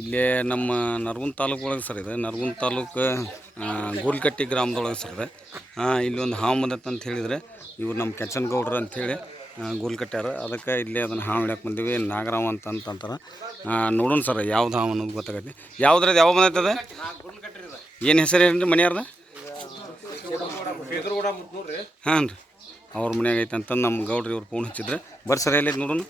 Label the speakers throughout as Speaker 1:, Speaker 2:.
Speaker 1: ಇಲ್ಲೇ ನಮ್ಮ ನರಗುಂದ ತಾಲೂಕು ಒಳಗೆ ಸರ್ ಇದೆ. ನರಗುಂದ ತಾಲೂಕು ಗೋಲ್ಕಟ್ಟಿ ಗ್ರಾಮದೊಳಗೆ ಸರ್ ಇದೆ. ಇಲ್ಲಿ ಒಂದು ಹಾವು ಬಂದೈತೆ ಅಂತ ಹೇಳಿದರೆ ಇವ್ರು ನಮ್ಮ ಕೆಚ್ಚನ್ ಗೌಡ್ರು ಅಂಥೇಳಿ ಗೋಲ್ಕಟ್ಟ್ಯಾರ. ಅದಕ್ಕೆ ಇಲ್ಲೇ ಅದನ್ನು ಹಾವು ಹಿಡ್ಯಕ್ಕೆ ಬಂದೀವಿ. ನಾಗರಾವ್ ಅಂತ ಅಂತ ಅಂತಾರೆ. ನೋಡೋಣ ಸರ್ ಯಾವ್ದು ಹಾವು ಅನ್ನೋದು ಗೊತ್ತಾಗೈತಿ ಯಾವ್ದ್ರದ್ದು ಯಾವ ಅದ? ಏನು ಹೆಸರು ಏನ್ರಿ ಮನೆಯವ್ರದ ಹಾಂ ರೀ ಅವ್ರ ಮನೆಯಾಗೈತೆ ಅಂತಂದು ನಮ್ಮ ಗೌಡ್ರಿ ಇವ್ರು ಫೋನ್ ಹಚ್ಚಿದ್ರೆ. ಬರ್ರಿ ಸರ್ ಎಲ್ಲಿ ನೋಡೋಣ.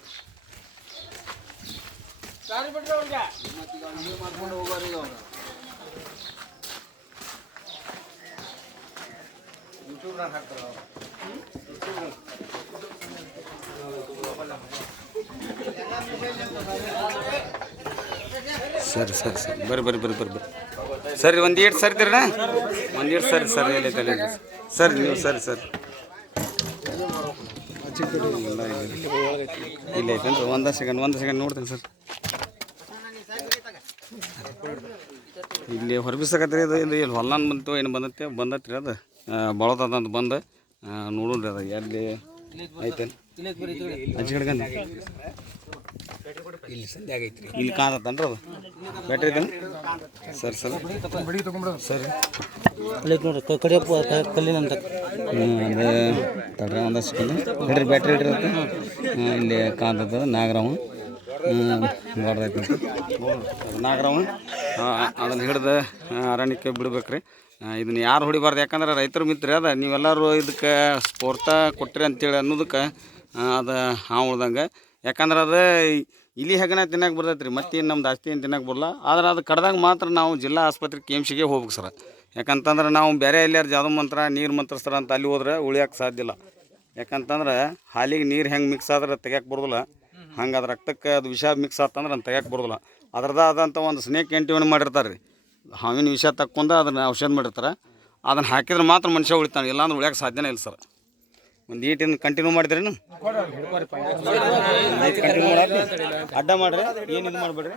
Speaker 1: ಸರಿ ಸರಿ ಸರಿ. ಬರ್ರಿ ಬರ್ರಿ ಬರ್ರಿ ಬರ್ರಿ ಬರ್ರಿ. ಸರಿ, ಒಂದು ಏಟ್ ಸರ್ತೀರಣ್ಣ ಒಂದು ಏಟ್ ಸರಿ ಸರಿ, ಎಲ್ಲ ತಲೆ ಸರಿ, ನೀವು ಸರಿ, ಸರ್. ಇಲ್ಲ ಐತೆ ಒಂದು ಸೆಕೆಂಡ್ ಒಂದು ಸೆಕೆಂಡ್ ನೋಡ್ತೀನಿ ಸರ್. ಇಲ್ಲಿ ಹೊರಬಿಸಕತ್ರಿ ಅದು. ಇಲ್ಲಿ ಇಲ್ಲಿ ಹೊಲ್ಲಾನ್ ಬಂತು ಏನು ಬಂದತ್ತೆ ಬಂದತ್ರಿ ಅದು. ಬಳತದ ಅಂತ ನೋಡೋಣ ರೀ ಅದು ಎಲ್ಲಿ ಐತೇನು ಇಲ್ಲಿ ಹಿಡ್ಕಂಡು.
Speaker 2: ಇಲ್ಲಿ ಆಗೈತೆ ರೀ
Speaker 1: ಇಲ್ಲಿ ಕಾಣತ್ತನ್ರಿ ಅದು. ಬ್ಯಾಟ್ರಿ ಐತೇನು ಸರಿ ಸರಿ. ಸರಿ.
Speaker 3: ಅಲ್ಲಿ ನೋಡ್ರಿ ಕಡಿಯಪ್ಪ ಕಲ್ಲಿನಂತ
Speaker 1: ಅದೇ ತಡ್ರಿ ಒಂದಷ್ಟು ಸೆಕೆಂಡ್ ಹಿಡ್ರಿ ಬ್ಯಾಟ್ರಿ ಹಿಡ್ರಿ ಹ್ಞೂ ಇಲ್ಲಿ ಕಾಂತದ ನಾಗರಾಮ ಹೊಡೆದೈತಿ ನಾಗರಾಮ ಅದನ್ನು ಹಿಡ್ದು ಅರಣ್ಯಕ್ಕೆ ಬಿಡ್ಬೇಕ್ರಿ. ಇದನ್ನು ಯಾರು ಹೊಡಿಬಾರ್ದು? ಯಾಕಂದ್ರೆ ರೈತರ ಮಿತ್ರ ಅದ. ನೀವೆಲ್ಲರೂ ಇದಕ್ಕೆ ಸ್ಫೂರ್ತ ಕೊಟ್ಟಿರಿ ಅಂತೇಳಿ ಅನ್ನೋದಕ್ಕೆ ಅದು ಹಾವು ಉಳ್ದಂಗೆ. ಯಾಕಂದ್ರೆ ಅದು ಇಲಿ ಹೆಗನ ತಿನ್ನಕ್ಕೆ ಬರ್ತೈತೆ ರೀ ಮತ್ತೇನು ನಮ್ದು ಆಸ್ತಿ ಏನು ತಿನ್ನಕ್ಕೆ ಬರಲ್ಲ. ಆದ್ರೆ ಅದು ಕಡ್ದಾಗ ಮಾತ್ರ ನಾವು ಜಿಲ್ಲಾ ಆಸ್ಪತ್ರೆ ಕೆ ಎಂ ಸಿಗೆ ಹೋಗ್ಬೇಕು ಸರ್. ಯಾಕಂತಂದ್ರೆ ನಾವು ಬೇರೆ ಎಲ್ಲಾರು ಜಾದು ಮಂತ್ರ, ನೀರು ಮಂತ್ರಸ್ತಾರ ಅಂತ ಅಲ್ಲಿ ಹೋದ್ರೆ ಉಳಿಯೋಕೆ ಸಾಧ್ಯ ಇಲ್ಲ. ಯಾಕಂತಂದ್ರೆ ಹಾಲಿಗೆ ನೀರು ಹೆಂಗೆ ಮಿಕ್ಸ್ ಆದ್ರೆ ತೆಗಿಯಕ್ಕೆ ಬರೋದಿಲ್ಲ. ಹಂಗೆ ಅದು ರಕ್ತಕ್ಕೆ ಅದು ವಿಷ ಮಿಕ್ಸ್ ಆತಂದ್ರೆ ಅಂತ ತೆಗ್ಯಾಕೆ ಬರೋದಿಲ್ಲ. ಅದ್ರದ್ದು ಆದಂಥ ಒಂದು ಸ್ನೇಕ್ ಎಂಟಿವನ್ ಮಾಡಿರ್ತಾರೆ ರೀ. ಹಾವಿನ ವಿಷ ತಕ್ಕೊಂಡು ಅದನ್ನು ಔಷಧ ಮಾಡಿರ್ತಾರೆ. ಅದನ್ನು ಹಾಕಿದ್ರೆ ಮಾತ್ರ ಮನುಷ್ಯ ಉಳಿತಾನೆ ಇಲ್ಲಾಂದ್ರೆ ಉಳಿಯೋಕೆ ಸಾಧ್ಯನೇ ಇಲ್ಲ ಸರ್. ಒಂದು ಈಟಿನ ಕಂಟಿನ್ಯೂ ಮಾಡಿದ್ರೇನು ಕಂಟಿನ್ಯೂ ಮಾಡಿ ಅಡ್ಡ ಮಾಡಿರಿ. ಏನು ಇದು ಮಾಡಬೇಡ್ರಿ?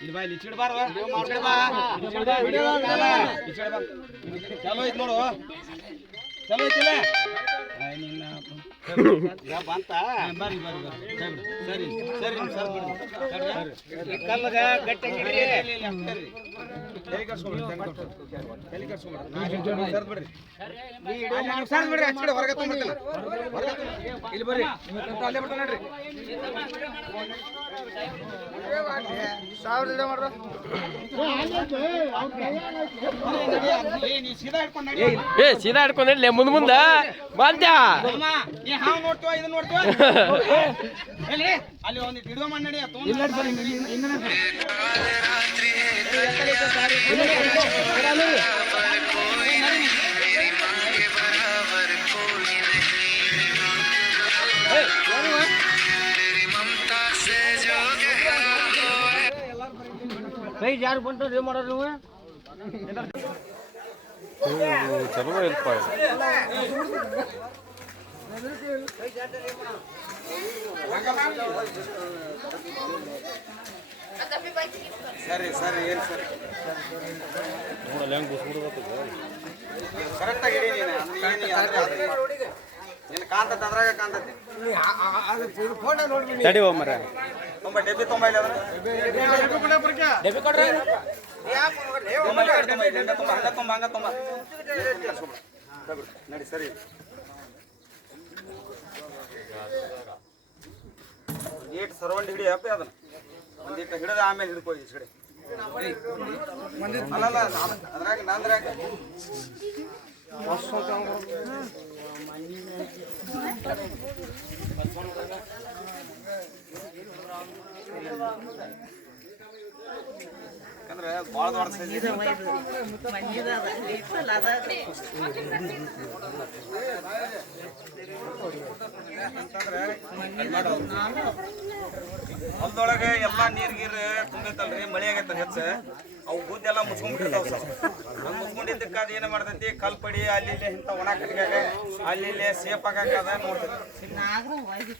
Speaker 1: ಇಲ್ಲಿ ಬಾ ಇಲ್ಲಿ ಬಾರೋ ಚಲೋ ಐತ್ ನೋಡು ಚಲೋ ಐತಿಲ್ಲ ಬಂತ ಬರ್ರಿ ಬರ್ರಿ ಬರ್ರಿ ಸರಿ ಸರಿ ಸರ್ ಸರಿ ಕಲ್ಲಗ ಗಟ್ಟಿ ಇಲ್ಲಿ ಬರ್ರಿ. ಅಲ್ಲೇ ಬಿಟ್ಟು ನೋಡ್ರಿ. ಸಾವಿರ ಮಾಡ್ರ. ನೀ ಸೀದಾ ಹಿಡ್ಕೊಂಡು ನಡಿ.
Speaker 4: ಏ ಸೀದಾ ಹಿಡ್ಕೊಂಡ್ರಿ ಮುಂದ್ ಮುಂದ.
Speaker 1: ನೋಡ್ತೀವ ಇದನ್ನ ನೋಡ್ತೀವ. ಅಲ್ಲಿ ಒಂದು ಹಿಡಿಯೋ ಮಾಡಿ
Speaker 3: ರಾತ್ರಿ ಯಾರು ಬಂತು ಏನು ಮಾಡೋದು ನೀವು
Speaker 1: ಚಲೋ ಇಲ್ಪ ಸರಿ ಸರಿ ಏನು ಸರಿ. ಕರೆಕ್ಟಾಗಿ ಏನು ನೀನು ನೀನು ಕಾಂತತ್ತೆ ಅದ್ರಾಗ ಕಾಂತತ್ತೆ
Speaker 4: ತಡಿ ಮರ
Speaker 1: ತುಂಬ ಡೆಬ್ಬಿ ತುಂಬ ಇಲ್ಲ
Speaker 4: ಡೆಬ್ಬಿ ಕೊಡ್ರಿ
Speaker 1: ತುಂಬ ಹಂಗ ತುಂಬ ಹಂಗ ತುಂಬ. ನಡಿ ಸರಿ. ಏಟ್ ಸರ್ವಂಡ್ ಹಿಡಿ ಅಪ್ಪಿ ಅದನ್ನ. ಒಂದಿಟ್ಟು ಹಿಡಿದ ಆಮೇಲೆ ಹಿಡ್ಕೊ ಈ ಕಡೆ. ಅಲ್ಲಲ್ಲ ನಾನ್- ಅದ್ರಾಗ ನಂದ್ರಾಗ ಯಾಕಂದ್ರೆ ಯಾಕಂದ್ರೆ ಭಾಳ ದೊಡ್ಡ ಸೈಜ್ ಹೊಲದೊಳಗೆ ಎಲ್ಲಾ ನೀರ್ ಗೀರ್ ತುಂಬೈತಲ್ರಿ ಮಳೆ ಆಗೈತಲ್ ಹೆಚ್ಚ. ಅವು ಗುದ್ದ ಎಲ್ಲ ಮುಚ್ಕೊಂಡ್ಬಿಟ್ಟಿರ್ತಾವ ಸರ್. ಹಂಗ್ ಮುಚ್ಕೊಂಡಿದ್ದಕ್ಕೆ ಅದು ಏನು ಮಾಡ್ತೈತಿ? ಕಲ್ಪಡಿ ಅಲ್ಲಿ ಇಲ್ಲಿ ಇಂಥ ಒಣ ಕಟ್ಟಿಗೆಗ ಅಲ್ಲಿ ಇಲ್ಲಿ ಸೇಫ್ ಆಗಾಕದ ನೋಡ್ತೈತಿ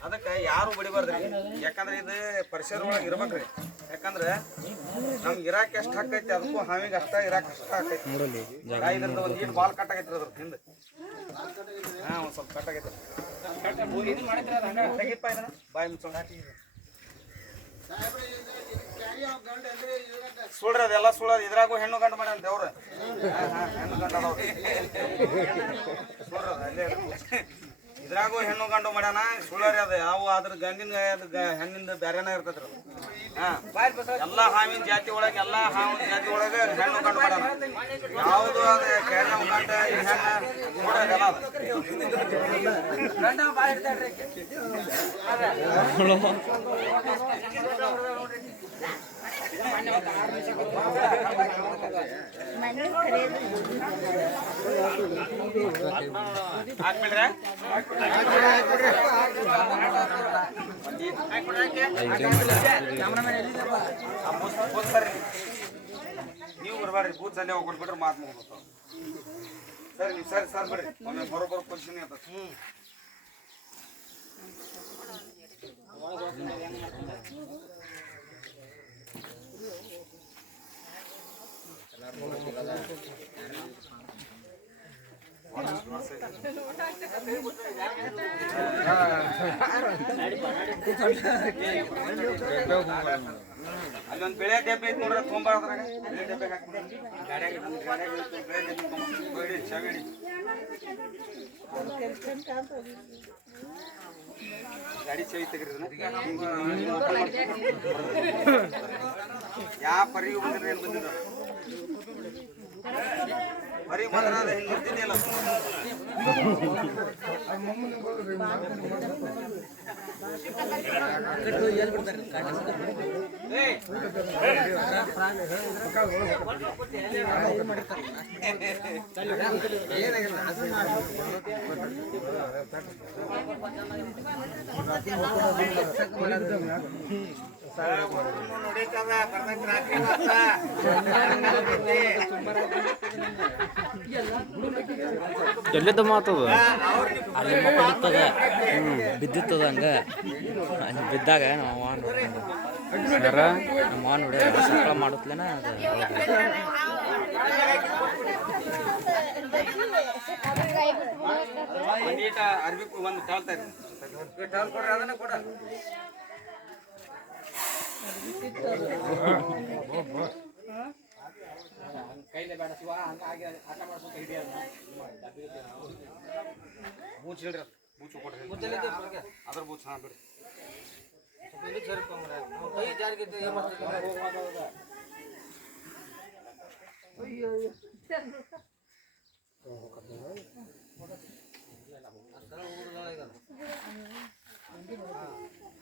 Speaker 1: ಅದಕ್ಕೆ ಯಾರು ಬಡಿಬಾರ್ದ್ರಿ? ಯಾಕಂದ್ರೆ ಇದು ಪರಿಸರ ಒಳಗೆ ಇರ್ಬೇಕ್ರಿ. ಯಾಕಂದ್ರೆ ನಮ್ಗೆ ಇರಾಕ್ ಅದಕ್ಕೂ ಹಾವಿಗೆ ಅಷ್ಟ ಇರಾಕ್ ಅಷ್ಟ ಹಾಕೈತಿ. ಇದ್ರದ್ದು ಒಂದು ಬಾಲ್ ಕಟ್ ಆಗೈತಿ ಅದ್ರ ಹಿಂದೆ. ಹಾ ಒಂದ್ ಸ್ವಲ್ಪ ಕಟ್ ಆಗೈತಿ ತೆಗಿಪ್ಪ ಇದನ್ನ? ಬಾಯಿ ಮುಚ್ಚೋಣ ಸುಳ್ರಿ ಅದೆಲ್ಲ ಸುಳ್ಳ ಇದ್ರಾಗೂ ಹೆಣ್ಣು ಗಂಡು ಮಾಡ್ಯಾನ ದೇವ್ರ ಹಾ, ಹಾ, ಹೆಣ್ಣು ಗಂಡು ಅದಾವ ಸುಳ್ರಿ ಅದು ಅಲ್ಲೇ ಇರುತ್ತೆ. ಇದ್ರಾಗೂ ಹೆಣ್ಣು ಗಂಡು ಮಾಡ್ಯಾನ, ಸುಳ್ಳರಿ ಅದು. ಯಾವ ಅದ್ರ ಗಂಡಿನ ಹೆಣ್ಣಿಂದ ಬೇರೆನ ಇರ್ತದ್ರಿ. ಹಾ. ಎಲ್ಲಾ ಹಾವಿನ ಜಾತಿ ಒಳಗೆ, ಎಲ್ಲಾ ಹಾವಿನ ಜಾತಿ ಒಳಗೆ ಹೆಣ್ಣು ಗಂಡು ಮಾಡ್ಯಾನ. ಯಾವುದು ಅದು ಹೆಣ್ಣು ಗಂಡ ಹೆಣ್ಣ ನೋಡೋದೆಲ್ಲ ಅದು. ನೀವು ಬರ್ಬಾರ್ರಿ ಬೂತ್ ಅಲ್ಲೇ ಹೋಗ್ಬಿಟ್ಬಿಟ್ರೆ ಮಾತು ಮುಗಿದು ಸರಿ, ನೀವು ಸರಿ, ಸರ್ ಬರ್ರಿ. ಒಮ್ಮೆ ಬರೋಬ್ಬರ ಕೊಡ್ತೀನಿ ಅಂತ. ಅಲ್ಲೊಂದು ಬೆಳೆ ಡಬ್ಬೆ ಐತಿ ನೋಡ್ರಿ ತೊಗೊಂಬಾರ ಅದ್ರಾಗ ಬೆಳೆ ಡಬ್ಬೆ ಹಾಕ್ಬಿಡಿ ಗಾಡ್ಯಾಗ ನಮ್ಮ ಗಾಡ್ಯಾಗ ಇತ್ತು, ಬೆಳೆ ಡಬ್ಬೆ ತೊಗೊಂಬ. ಹೋಗ್ರಿ, ಚಾಗಡಿ ಗಾಡಿ ಚೈ ತೆಗ್ರಿ ಯಾವ ಪರಿಗೂ ಬಂದಿರಿ ಏನು ಬಂದಿಲ್ಲ ಪರಿ ಬಂದ್ರ ಅದು ಹಿಂಗೆ ಇರ್ತಿದ್ದಿಲ್ಲ
Speaker 4: ಎಲ್ಲಿದ್ದ ಮಾತದ
Speaker 3: ಅಲ್ಲಿ ಮಕ್ಕಳಿರ್ತದ ಬಿದ್ದಿತ್ತದ ಹಂಗ. ಅಲ್ಲಿ ಬಿದ್ದಾಗ ನಮ್ಮ ಅವ್ವ ನೋಡ್ಕೊಂಡು ನಮ್ಮ ಸಕ್ಕಳ ಮಾಡುತ್ತಲೇನ ಅದು.
Speaker 1: ಅರ್ಬಿ ಒಂದು ಟಾಳ್ತಾ ಇರಿ ಟಾಲ್ ಕೊಡ್ರಿ ಅದನ್ನ ಕೊಡ ಬೂಚ್ ಹೇಳ್ರಿ ಬೂಚ್ ಕೊಡ್ರಿ ಅದ್ರ ಬೂಚ್ ಹಾ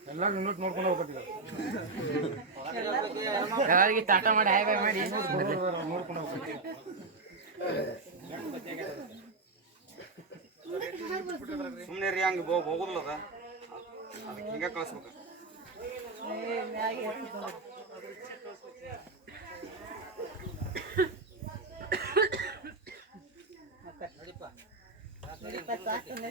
Speaker 1: ಬಿಡ್ರಿ
Speaker 3: ಎಲ್ಲರಿಗೆ ತಾಟ ಮಾಡಿ ಹಾಯ್ ಬಾಯ್ ಮಾಡಿ
Speaker 1: ಸುಮ್ಮನೆ ರೀ ಹಂಗೆ ಹೋಗುದಿಲ್ಲ ಅದ. ಅದಕ್ಕೆ ಹಿಂಗೆ ಕಳಿಸ್ಬೇಕು.
Speaker 4: ಅಕ್ಕ ಸಾಕು ಒಳ್ಳೆ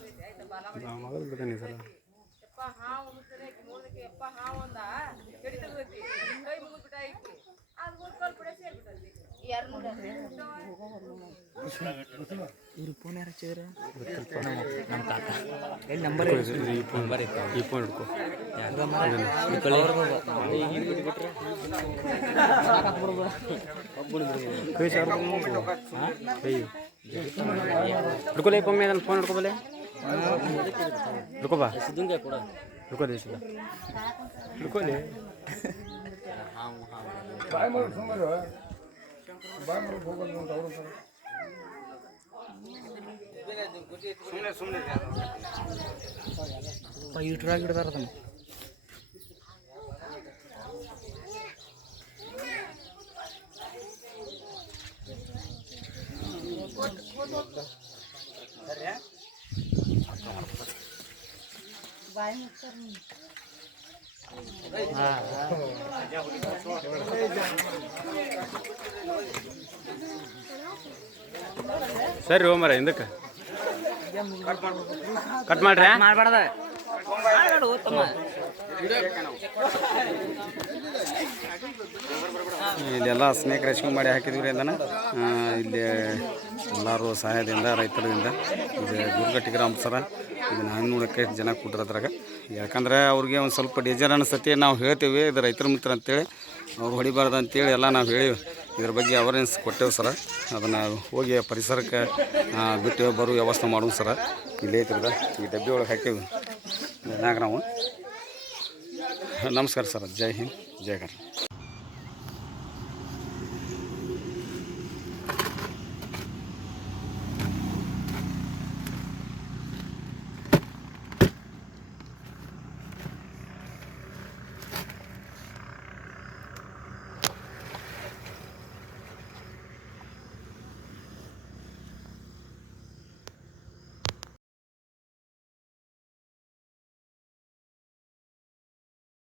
Speaker 5: ಹೋಗಿ ಕಾಲ್ ಬಿಡ ಸೇರ್ಬಿಟ್ಟೈತಿ
Speaker 3: ಇವ್ರು ಫೋನ್ ಯಾರು ಹಚ್ಚಿದ್ರೆ ನಮ್ಮ ತಾತ ಎಲ್ಲಿ ನಂಬರ್
Speaker 4: ಈ ಫೋನ್
Speaker 3: ನಂಬರ್ ಇತ್ತು
Speaker 4: ಈ ಫೋನ್ ಹಿಡ್ಕೊ ಕೈ ಸಾರ್ ಕೈ ಹಿಡ್ಕೊಲೆ ಪಮ್ಮೆ ನನ್ನ ಫೋನ್ ಹಿಡ್ಕೊಬಲೆ ಹಿಡ್ಕೊಬಾ
Speaker 3: ಸಿದ್ದಂಗೆ ಕೂಡ
Speaker 4: ಹಿಡ್ಕೊಲೆ ಸಲ ಹಿಡ್ಕೊಲೆ
Speaker 3: ಇಟ್ರಾಗಿ ಹಿಡ್ದಾರ ಅದನ್ನ.
Speaker 4: ಸರಿ ಹೋಮರ ಹಿಂದಕ್ಕೆ. ಕಟ್ ಮಾಡ್ರಿ
Speaker 3: ಮಾಡ್ಬಾರ್ದ
Speaker 1: ಇಲ್ಲೆಲ್ಲ ಸ್ನೇಕ್ ರೆಸ್ಕ್ಯೂ ಮಾಡಿ ಹಾಕಿದ್ವಿ ರೀ ಅದನ್ನು ಇಲ್ಲಿ ಎಲ್ಲರೂ ಸಹಾಯದಿಂದ, ರೈತರಿಂದ, ಇದು ದುರ್ಗಟ್ಟಿ ಗ್ರಾಮ ಸರ. ಇದು ನಾನು ನೋಡೋಕ್ಕೆ ಜನ ಅದ್ರಾಗ. ಯಾಕಂದ್ರೆ ಅವ್ರಿಗೆ ಒಂದು ಸ್ವಲ್ಪ ಡೇಜರ್ ಅನಿಸ್ತತಿ ನಾವು ಹೇಳ್ತೀವಿ, ಇದು ರೈತರ ಮಿತ್ರ ಅಂತೇಳಿ, ಅವ್ರು ಹೊಡಿಬಾರ್ದು ಅಂತೇಳಿ ಎಲ್ಲ ನಾವು ಹೇಳಿ, ಇದ್ರ ಬಗ್ಗೆ ಅವೇರ್ನೆಸ್ ಕೊಟ್ಟೆವು ಸರ. ಅದನ್ನು ಹೋಗಿ ಪರಿಸರಕ್ಕೆ ಬಿಟ್ಟು ಬರೋ ವ್ಯವಸ್ಥೆ ಮಾಡೋದು ಸರ. ಇಲ್ಲೇ ಐತ್ರದ ಈ ಡಬ್ಬಿ ಒಳಗೆ ಹಾಕೇವಿ. ನಾವು. ನಮಸ್ಕಾರ ಸರ್. ಜೈ ಹಿಂದ್, ಜೈ ಕರ್ನಾಟಕ